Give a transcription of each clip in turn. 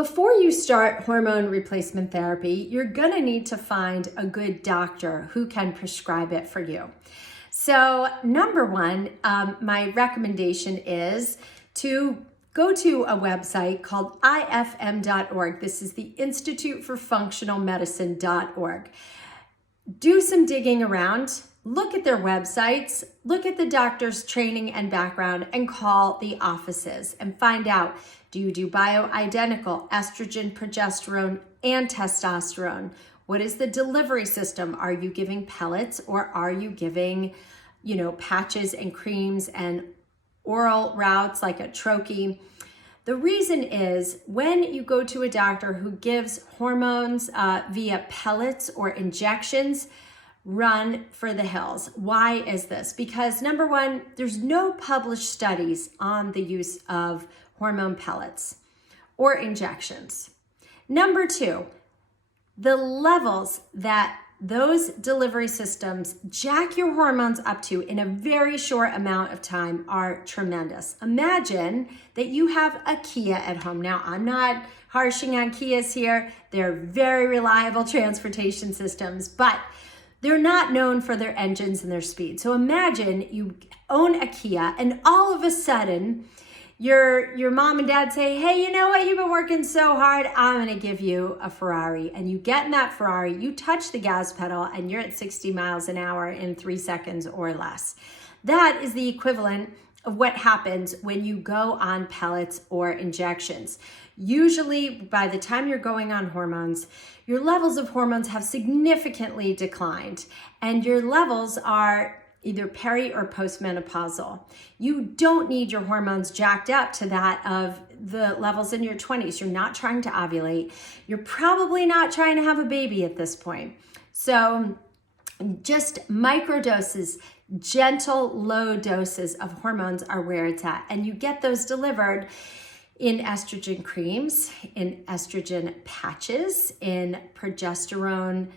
Before you start hormone replacement therapy, you're gonna need to find a good doctor who can prescribe it for you. So number one, my recommendation is to go to a website called ifm.org. This is the Institute for Functional Medicine.org. Do some digging around, look at their websites, look at the doctor's training and background, and call the offices and find out, do you do bioidentical, estrogen, progesterone, and testosterone? What is the delivery system? Are you giving pellets or are you giving, patches and creams and oral routes like a troche? The reason is when you go to a doctor who gives hormones via pellets or injections, run for the hills. Why is this? Because number one, there's no published studies on the use of hormone pellets or injections. Number two, the levels that those delivery systems jack your hormones up to in a very short amount of time are tremendous. Imagine that you have a Kia at home. Now, I'm not harshing on Kias here. They're very reliable transportation systems, but they're not known for their engines and their speed. So imagine you own a Kia and all of a sudden your mom and dad say, hey, you know what? You've been working so hard. I'm going to give you a Ferrari. And you get in that Ferrari, you touch the gas pedal, and you're at 60 miles an hour in 3 seconds or less. That is the equivalent of what happens when you go on pellets or injections. Usually, by the time you're going on hormones, your levels of hormones have significantly declined, and your levels are either peri or postmenopausal. You don't need your hormones jacked up to that of the levels in your 20s. You're not trying to ovulate. You're probably not trying to have a baby at this point. So just micro doses, gentle, low doses of hormones are where it's at. And you get those delivered in estrogen creams, in estrogen patches, in progesterone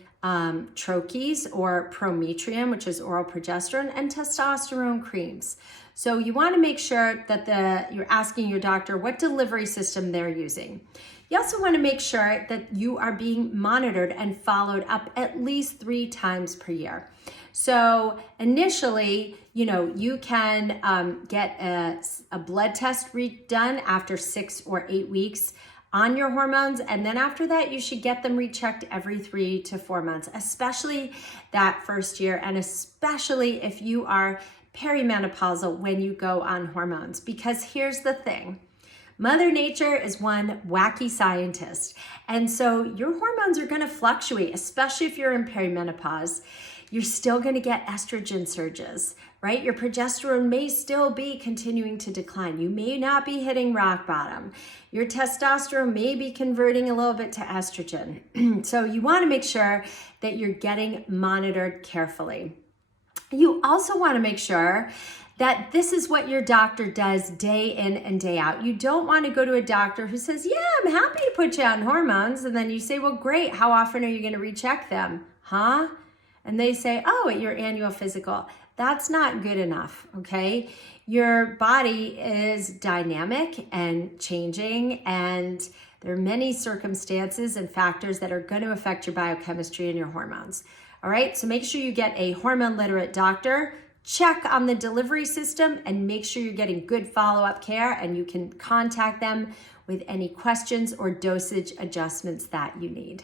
troches or prometrium, which is oral progesterone, and testosterone creams. So you want to make sure that you're asking your doctor what delivery system they're using. You also want to make sure that you are being monitored and followed up at least 3 times per year. So initially, you can get a blood test redone after 6 or 8 weeks on your hormones. And then after that, you should get them rechecked every 3 to 4 months, especially that first year, and especially if you are perimenopausal when you go on hormones. Because here's the thing. Mother Nature is one wacky scientist. And so your hormones are going to fluctuate, especially if you're in perimenopause. You're still going to get estrogen surges, right? Your progesterone may still be continuing to decline. You may not be hitting rock bottom. Your testosterone may be converting a little bit to estrogen. So you want to make sure that you're getting monitored carefully. You also want to make sure that this is what your doctor does day in and day out. You don't want to go to a doctor who says, yeah, I'm happy to put you on hormones. And then you say, well, great. How often are you going to recheck them? Huh? And they say, oh, at your annual physical. That's not good enough, okay? Your body is dynamic and changing, and there are many circumstances and factors that are going to affect your biochemistry and your hormones. All right, so make sure you get a hormone literate doctor, check on the delivery system, and make sure you're getting good follow-up care, and you can contact them with any questions or dosage adjustments that you need.